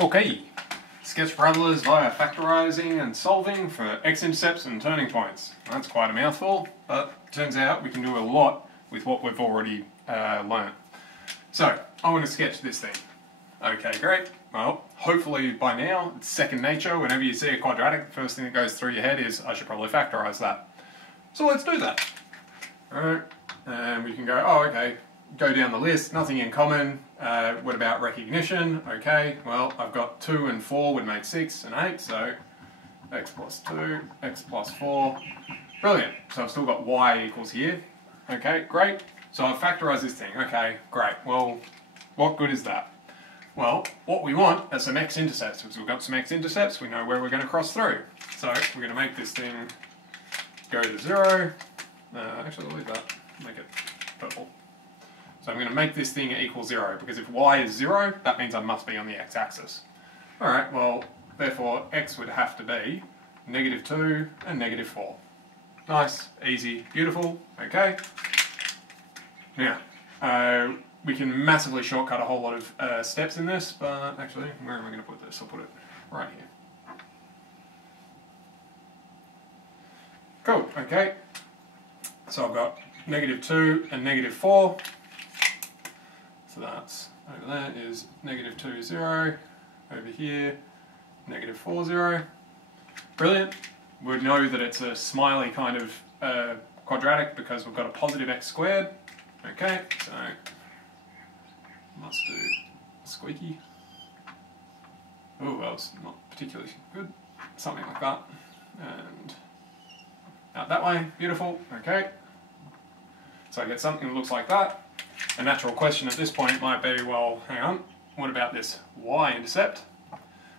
Okay, sketch parabolas via factorising and solving for x-intercepts and turning points. That's quite a mouthful, but turns out we can do a lot with what we've already learnt. So, I want to sketch this thing. Okay, great. Well, hopefully by now it's second nature. Whenever you see a quadratic, the first thing that goes through your head is, I should probably factorise that. So let's do that. Alright, and we can go, oh okay, go down the list, nothing in common. What about recognition? Okay, well, I've got 2 and 4 would make 6 and 8, so x plus 2, x plus 4. Brilliant. So I've still got y equals here. Okay, great. So I've factorised this thing. Okay, great. Well, what good is that? Well, what we want are some x-intercepts. Because we've got some x-intercepts, we know where we're going to cross through. So we're going to make this thing go to 0. Actually, I'll leave that. Make it purple. So I'm going to make this thing equal 0, because if y is 0, that means I must be on the x-axis. Alright, well, therefore x would have to be -2 and -4. Nice, easy, beautiful, okay. Now, we can massively shortcut a whole lot of steps in this, but actually, where am I going to put this? I'll put it right here. Cool, okay. So I've got -2 and -4. So that's, over there is -2, 0. Over here, -4, 0. Brilliant. We'd know that it's a smiley kind of quadratic because we've got a positive x squared. Okay, so must do squeaky. Oh, that was not particularly good. Something like that. And out that way. Beautiful. Okay. So I get something that looks like that. A natural question at this point might be, well, hang on, what about this y-intercept?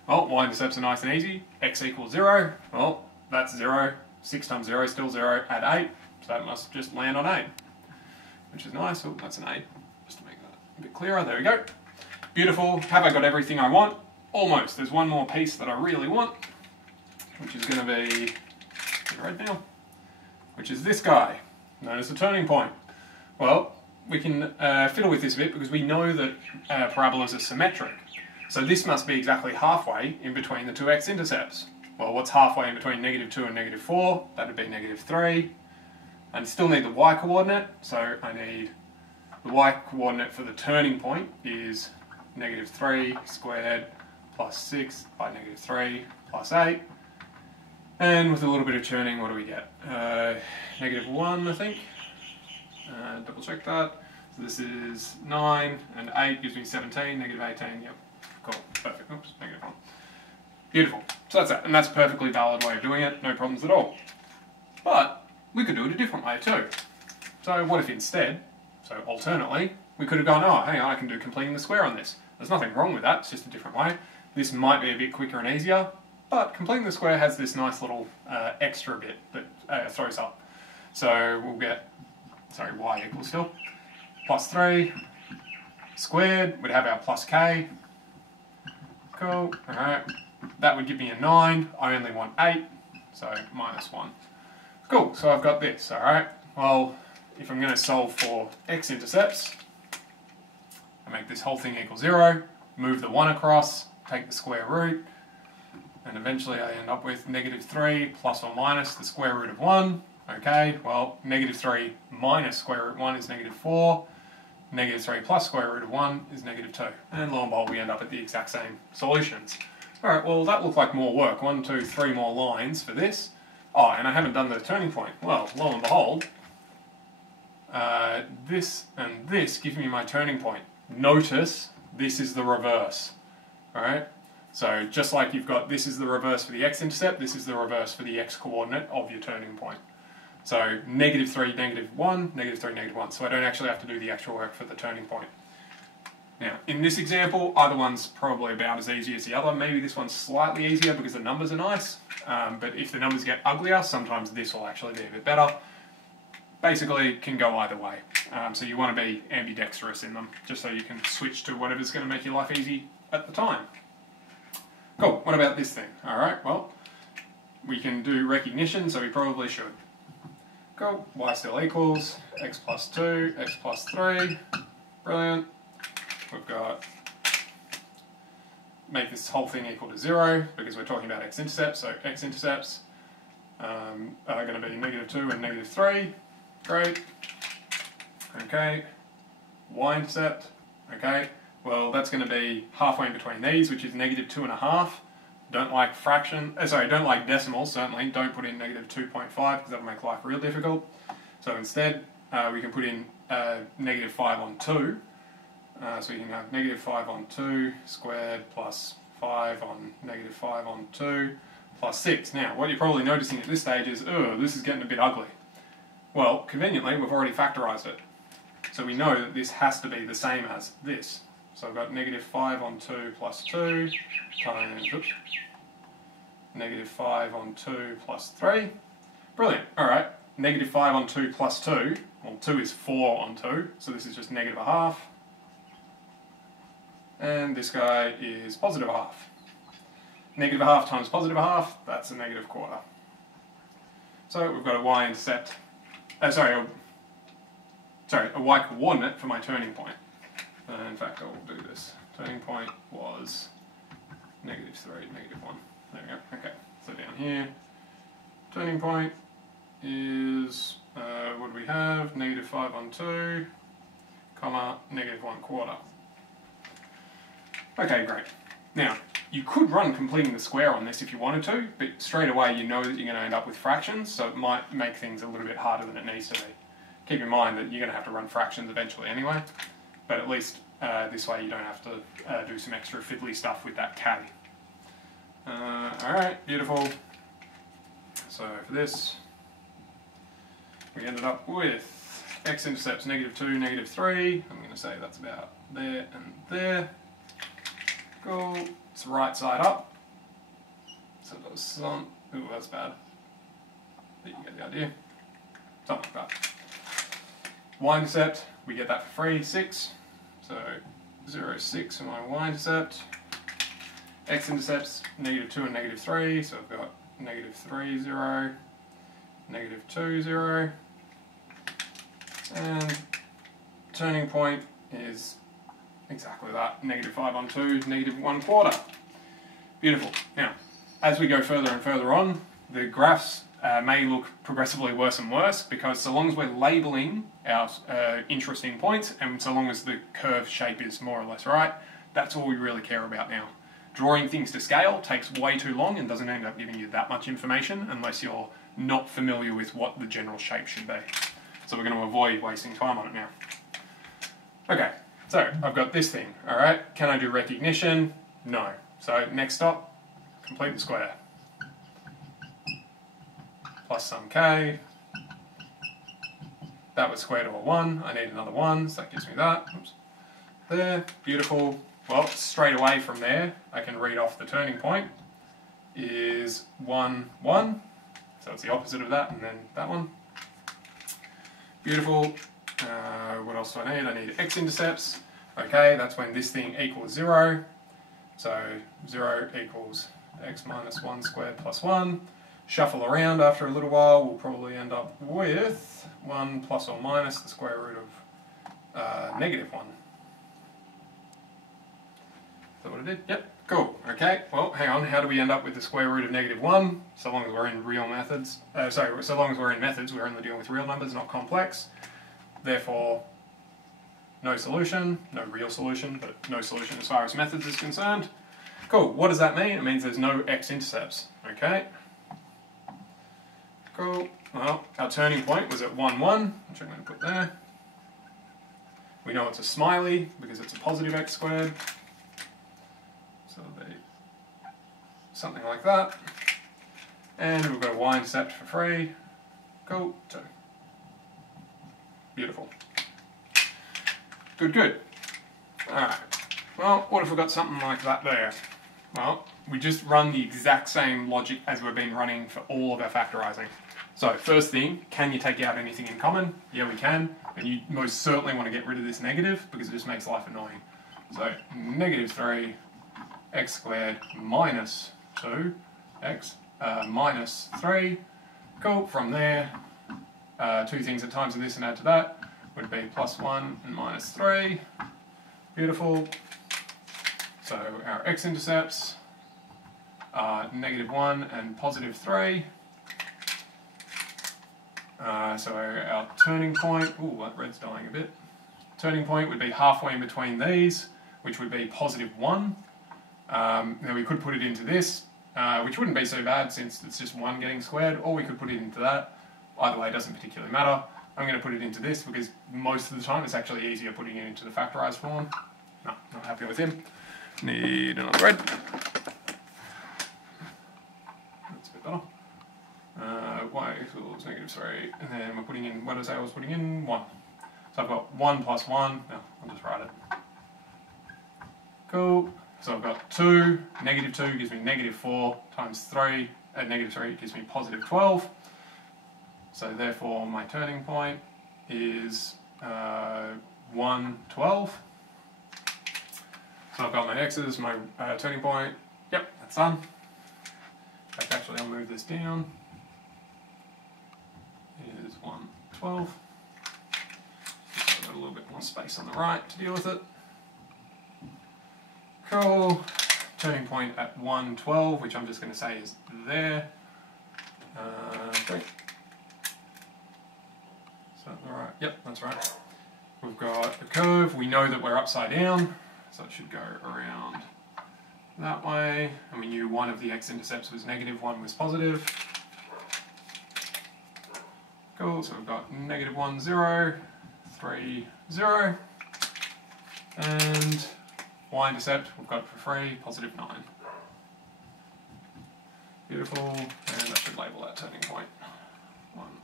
Well, y-intercepts are nice and easy. X equals 0. Well, that's 0. 6 times 0 is still 0. Add 8. So that must just land on 8. Which is nice. Oh, that's an 8. Just to make that a bit clearer. There we go. Beautiful. Have I got everything I want? Almost. There's one more piece that I really want, which is going to be right now, which is this guy, known as the turning point. Well, we can fiddle with this a bit because we know that parabolas are symmetric. So this must be exactly halfway in between the two x-intercepts. Well, what's halfway in between -2 and -4? That would be -3. I still need the y-coordinate, so I need the y-coordinate for the turning point is -3 squared plus 6 by -3 plus 8. And with a little bit of churning, what do we get? -1, I think. Double check that. So this is 9 and 8 gives me 17, -18, yep. Cool, perfect. Oops, -1. Beautiful. So that's that, and that's a perfectly valid way of doing it, no problems at all. But we could do it a different way too. So what if instead, so alternately, we could have gone, oh, hang on, I can do completing the square on this. There's nothing wrong with that, it's just a different way. This might be a bit quicker and easier, but completing the square has this nice little extra bit that throws up. So we'll get, sorry, y equals still, +3 squared, we'd have our plus k. Cool, alright. That would give me a 9, I only want 8, so -1. Cool, so I've got this, alright. Well, if I'm going to solve for x-intercepts, I make this whole thing equal 0, move the 1 across, take the square root, and eventually I end up with -3 plus or minus the square root of 1. Okay, well, -3 minus square root 1 is -4, -3 plus square root of 1 is -2, and lo and behold we end up at the exact same solutions. Alright, well that looked like more work, 1, 2, 3 more lines for this. Oh, and I haven't done the turning point. Well, lo and behold, this and this give me my turning point. Notice, this is the reverse. Alright, so just like you've got this is the reverse for the x-intercept, this is the reverse for the x-coordinate of your turning point. So -3, -1, -3, -1. So I don't actually have to do the actual work for the turning point. Now, in this example, either one's probably about as easy as the other. Maybe this one's slightly easier because the numbers are nice. But if the numbers get uglier, sometimes this will actually be a bit better. Basically, it can go either way. So you want to be ambidextrous in them, just so you can switch to whatever's going to make your life easy at the time. Cool, what about this thing? Alright, well, we can do recognition, so we probably should. Cool, y still equals x plus 2, x plus 3. Brilliant. We've got make this whole thing equal to 0 because we're talking about x-intercepts, so x-intercepts are going to be -2 and -3. Great. Okay. Y-intercept. Okay. Well, that's going to be halfway in between these, which is -2.5. Don't like don't like decimals, certainly. Don't put in -2.5 because that'll make life real difficult. So instead, we can put in -5 on 2. So you can have -5 on 2 squared plus 5 on -5 on 2 plus 6. Now, what you're probably noticing at this stage is, this is getting a bit ugly. Well, conveniently, we've already factorised it. So we know that this has to be the same as this. So I've got -5 on 2 plus 2 times, -5 on 2 plus 3. Brilliant. Alright, -5 on 2 plus 2. Well, 2 is 4 on 2, so this is just -0.5. And this guy is +0.5. -0.5 times +0.5, that's a -1/4. So we've got a y-intercept, a y-coordinate for my turning point. In fact, I will do this. Turning point was -3, -1. There we go. Okay, so down here, turning point is, what do we have? -5 on 2, comma, -1/4. Okay, great. Now, you could run completing the square on this if you wanted to, but straight away you know that you're going to end up with fractions, so it might make things a little bit harder than it needs to be. Keep in mind that you're going to have to run fractions eventually anyway, but at least this way you don't have to do some extra fiddly stuff with that k. Alright, beautiful. So for this, we ended up with x-intercepts -2, -3. I'm going to say that's about there and there. Cool. It's right side up. So there's some. Ooh, that's bad. But you get the idea. Something like that. Y-intercept, we get that for free, 6. So 0.6 for my y-intercept. X-intercepts, -2 and -3. So I've got -3, 0, -2, 0. And turning point is exactly that, -5 on 2, -1/4. Beautiful. Now, as we go further and further on, the graphs may look progressively worse and worse because so long as we're labelling our interesting points and so long as the curve shape is more or less right, that's all we really care about now. Drawing things to scale takes way too long and doesn't end up giving you that much information unless you're not familiar with what the general shape should be. So we're going to avoid wasting time on it now. Okay, so I've got this thing, alright? Can I do recognition? No. So next stop, complete the square. Plus some k. That was square to a 1. I need another 1, so that gives me that. Oops. There, beautiful. Well, straight away from there, I can read off the turning point is 1, 1. So it's the opposite of that, and then that one. Beautiful. What else do I need? I need x-intercepts. Okay, that's when this thing equals 0. So 0 equals x minus 1 squared plus 1. Shuffle around after a little while, we'll probably end up with 1 plus or minus the square root of -1. Is that what it did? Yep, cool. Okay, well, hang on, how do we end up with the square root of -1? So long as we're in real methods, so long as we're in methods, we're only dealing with real numbers, not complex. Therefore, no solution, no real solution, but no solution as far as methods is concerned. Cool, what does that mean? It means there's no x-intercepts, okay? Cool, well, our turning point was at 1, 1, which I'm going to put there. We know it's a smiley because it's a positive x squared. So it'll be something like that. And we've got a y-intercept for free. Cool, 2. Beautiful. Good, good. Alright, well, what if we've got something like that there? Well, we just run the exact same logic as we've been running for all of our factorising. So, first thing, can you take out anything in common? Yeah, we can. And you most certainly want to get rid of this negative because it just makes life annoying. So, -3 x squared minus 2 x minus 3. Cool, from there, two things at times of this and add to that would be +1 and -3. Beautiful. So our x-intercepts are -1 and +3. So our turning point, ooh, that red's dying a bit. Turning point would be halfway in between these, which would be +1. Now we could put it into this, which wouldn't be so bad since it's just 1 getting squared, or we could put it into that. Either way, it doesn't particularly matter. I'm going to put it into this because most of the time it's actually easier putting it into the factorised form. No, not happy with him. Need another red. That's a bit better. Y equals -3, and then we're putting in, what did I say I was putting in? 1. So I've got 1 plus 1, no, I'll just write it. Cool. So I've got 2, -2 gives me -4 times 3, -3 gives me +12. So therefore my turning point is 112. So I've got my x's, my turning point, yep, that's done. In fact, actually I'll move this down. Is 112. Just so I've got a little bit more space on the right to deal with it. Cool. Turning point at 112, which I'm just going to say is there. Okay. Is that right? Yep, that's right. We've got a curve. We know that we're upside down, so it should go around that way. And we knew one of the x-intercepts was negative, one was positive. Cool, so we've got -1, 0, 3, 0. And y-intercept, we've got for free, +9. Beautiful, and I should label that turning point. 1,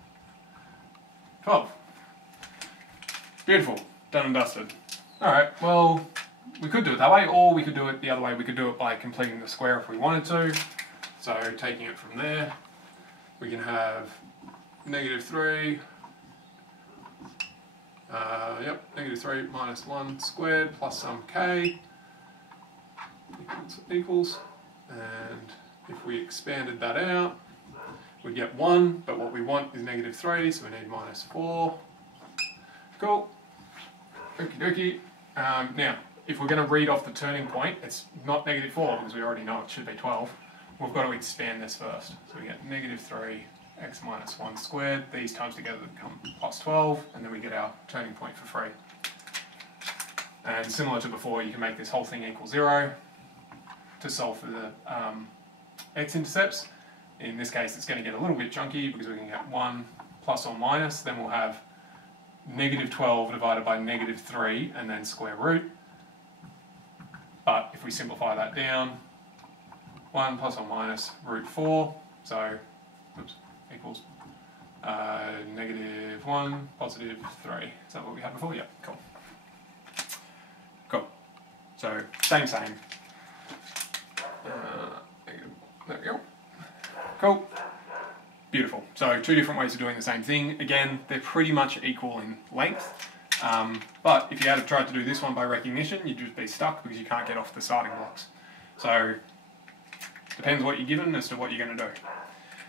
12. Beautiful, done and dusted. Alright, well, we could do it that way, or we could do it the other way. We could do it by completing the square if we wanted to. So taking it from there, we can have -3, -3 minus 1 squared plus some k equals, and if we expanded that out, we'd get 1, but what we want is -3, so we need -4. Cool. Okie dokie. Now, if we're going to read off the turning point, it's not -4 because we already know it should be 12. We've got to expand this first. So we get -3 x minus 1 squared. These times together become +12, and then we get our turning point for free. And similar to before, you can make this whole thing equal 0 to solve for the x-intercepts. In this case, it's going to get a little bit chunky because we can get 1 plus or minus, then we'll have -12 divided by -3 and then square root. But if we simplify that down, 1 plus or minus √4, so oops, equals -1, +3. Is that what we had before? Yeah, cool. Cool. So, same. There we go. Cool. Beautiful. So, two different ways of doing the same thing. Again, they're pretty much equal in length. But if you had tried to do this one by recognition, you'd just be stuck because you can't get off the starting blocks. So, depends what you're given as to what you're going to do.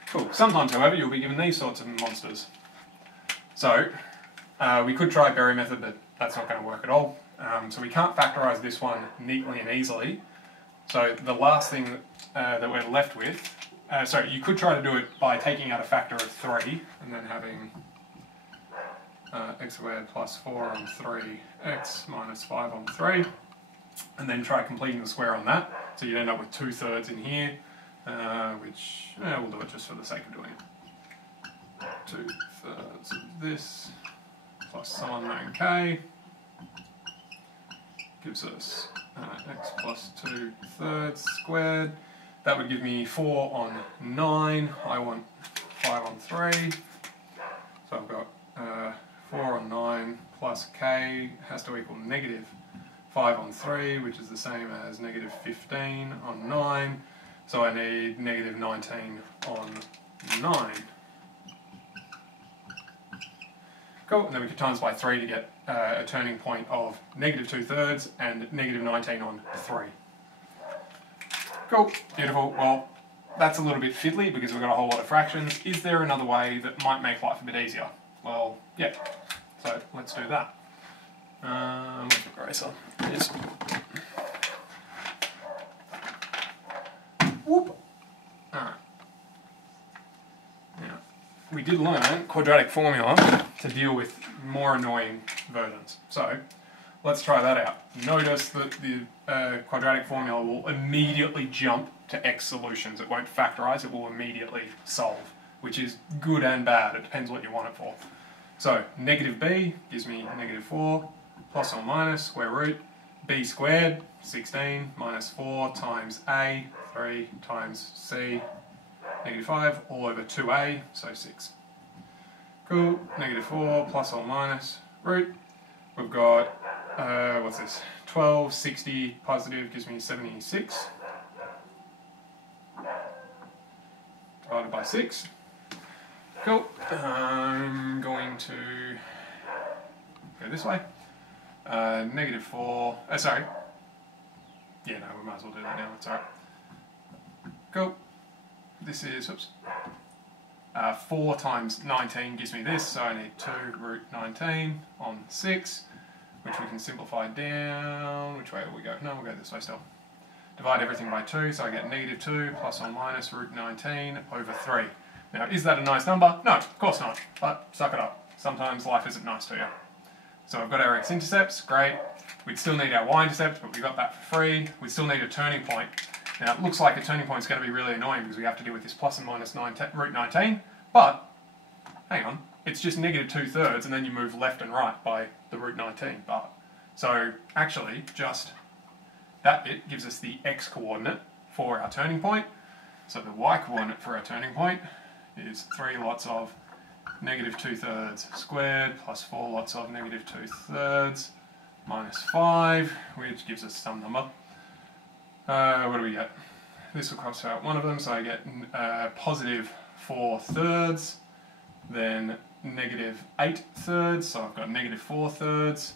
Cool. Sometimes, however, you'll be given these sorts of monsters. So, we could try Berry method, but that's not going to work at all. So we can't factorise this one neatly and easily. So the last thing that we're left with, sorry, you could try to do it by taking out a factor of 3 and then having x squared plus 4 on 3, x minus 5 on 3, and then try completing the square on that. So you'd end up with 2/3 in here, which we'll do it just for the sake of doing it. 2/3 of this plus some unknown k gives us x plus 2/3 squared. That would give me 4 on 9. I want 5 on 3. So I've got 4 on 9 plus k has to equal -5 on 3, which is the same as -15 on 9. So I need -19 on 9. Cool, and then we could times by 3 to get a turning point of -2/3 and -19 on 3. Cool, beautiful. Well, that's a little bit fiddly because we've got a whole lot of fractions. Is there another way that might make life a bit easier? Well, yeah. So let's do that. Where's the eraser? Yes. did learn quadratic formula to deal with more annoying versions. So let's try that out. Notice that the quadratic formula will immediately jump to x solutions. It won't factorise, it will immediately solve, which is good and bad. It depends what you want it for. So negative b gives me negative 4 plus or minus square root b squared, 16 minus 4 times a, 3 times c, negative 5 all over 2a, so 6. Cool, negative 4 plus or minus root. We've got, what's this, 12, 60 positive gives me 76. Divided by 6. Cool. I'm going to go this way. Negative 4, sorry. Yeah, no, we might as well do that now, it's alright. Cool. This is, oops. 4 times 19 gives me this, so I need 2 root 19 on 6, which we can simplify down. Which way will we go? No, we'll go this way still. Divide everything by 2, so I get negative 2 plus or minus root 19 over 3. Now, is that a nice number? No, of course not, but suck it up. Sometimes life isn't nice to you. So I've got our x-intercepts, great. We'd still need our y-intercept, but we got that for free. We still need a turning point. Now, it looks like a turning point is going to be really annoying because we have to deal with this plus and minus root 19, but, hang on, it's just negative 2/3 and then you move left and right by the root 19 part. So, actually, just that bit gives us the x-coordinate for our turning point. So the y-coordinate for our turning point is 3 lots of negative 2/3 squared plus 4 lots of negative 2/3 minus 5, which gives us some number. What do we get? This will cross out one of them, so I get positive 4/3, then negative 8/3, so I've got negative 4/3,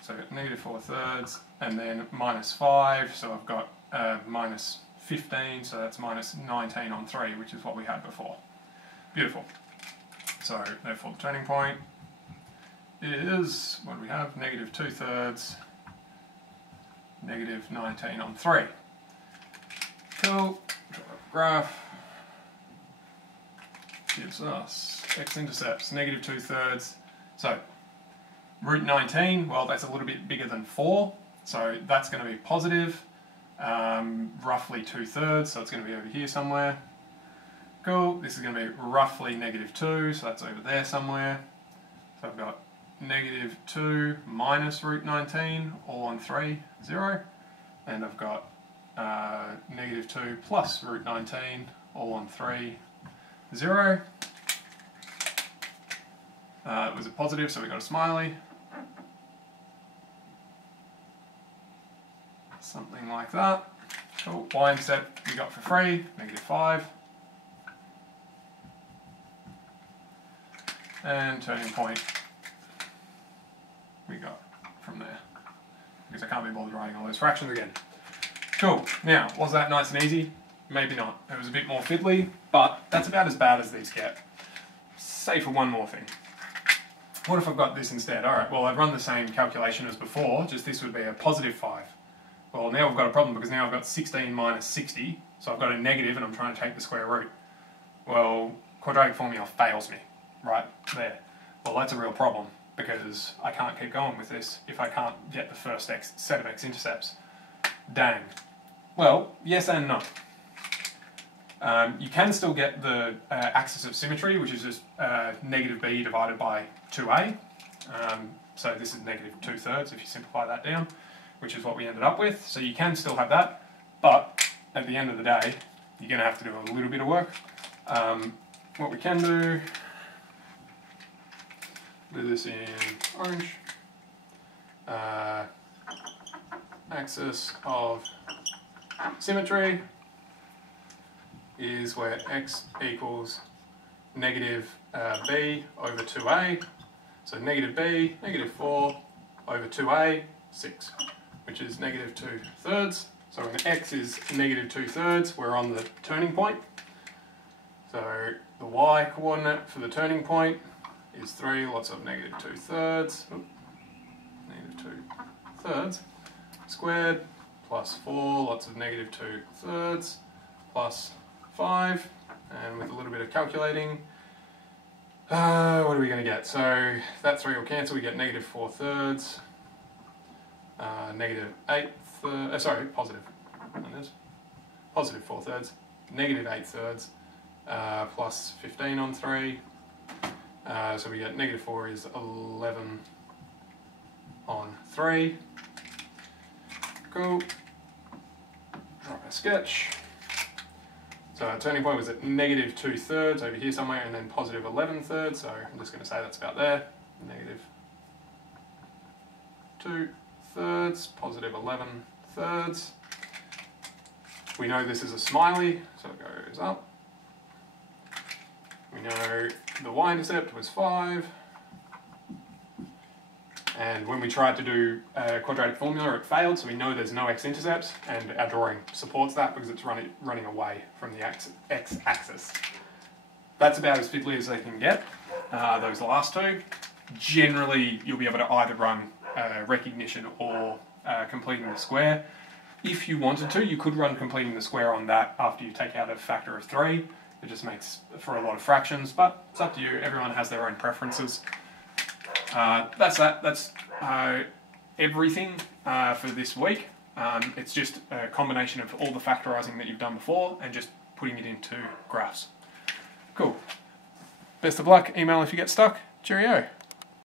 so I've got negative 4/3, and then minus 5, so I've got minus 15, so that's minus 19 on 3, which is what we had before. Beautiful. So therefore the turning point is, what do we have? Negative 2/3, negative 19 on 3. Cool. Draw a graph. Gives us x-intercepts, negative 2/3. So root 19, well, that's a little bit bigger than 4, so that's going to be positive, roughly 2/3, so it's going to be over here somewhere. Cool. This is going to be roughly negative 2, so that's over there somewhere. So I've got negative 2 minus root 19, all on 3, 0. And I've got negative 2 plus root 19, all on 3, 0. It was a positive, so we got a smiley. Something like that. Cool. Y-intercept we got for free, negative 5. And turning point we got from there, because I can't be bothered writing all those fractions again. Cool. Now, was that nice and easy? Maybe not. It was a bit more fiddly, but that's about as bad as these get. Say for one more thing. What if I've got this instead? Alright, well, I'd run the same calculation as before, just this would be a positive 5. Well, now we've got a problem because now I've got 16 minus 60, so I've got a negative and I'm trying to take the square root. Well, quadratic formula fails me. Right there. Well, that's a real problem because I can't keep going with this if I can't get the first set of x-intercepts. Dang. Well, yes and no. You can still get the axis of symmetry, which is just negative b divided by 2a. So this is negative 2/3 if you simplify that down, which is what we ended up with. So you can still have that, but at the end of the day, you're going to have to do a little bit of work. What we can do this in orange. Axis of symmetry is where x equals negative b over 2a. So negative b, negative 4 over 2a, 6, which is negative 2/3. So when x is negative 2/3, we're on the turning point. So the y coordinate for the turning point is 3 lots of negative 2/3, negative 2/3 squared, plus 4 lots of negative 2/3 plus 5, and with a little bit of calculating, What are we going to get? So that 3 will cancel, we get negative 4/3, negative 8/3, sorry, positive, positive 4/3, negative 8/3, plus 15 on 3, so we get negative 4 is 11 on 3, cool, drop our sketch. So our turning point was at negative 2/3 over here somewhere, and then positive 11/3, so I'm just going to say that's about there. Negative 2/3, positive 11/3. We know this is a smiley, so it goes up. We know the y-intercept was 5. And when we tried to do a quadratic formula, it failed, so we know there's no x-intercepts, and our drawing supports that because it's running away from the x-axis. That's about as fiddly as they can get, those last two. Generally, you'll be able to either run recognition or completing the square. If you wanted to, you could run completing the square on that after you take out a factor of 3. It just makes for a lot of fractions, but it's up to you. Everyone has their own preferences. That's that. That's everything for this week. It's just a combination of all the factorising that you've done before and just putting it into graphs. Cool. Best of luck. Email if you get stuck. Cheerio.